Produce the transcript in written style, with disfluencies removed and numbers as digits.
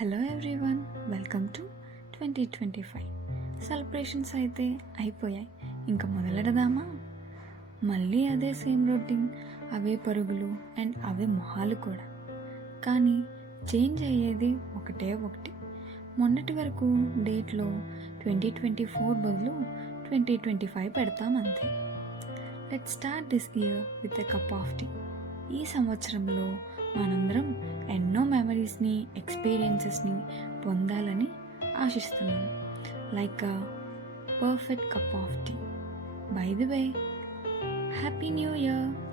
Hello everyone, welcome to 2025. Celebrations అయితే అయిపోయాయి, ఇంకా మొదలెడదామా? మళ్ళీ అదే సేమ్ రొటీన్, అవే పరుగులు అండ్ అవే మొహాలు కూడా. కానీ చేంజ్ అయ్యేది ఒకటే ఒకటి. మొన్నటి వరకు డేట్లో 2024 బదులు 2025 పెడతామంతే. Let's start this year with a cup of tea. ఈ సంవత్సరంలో మనందరం ఎన్నో మెమరీస్ని, ఎక్స్పీరియన్సెస్ని పొందాలని ఆశిస్తున్నాను. Like a perfect cup of tea. By the way, happy new year!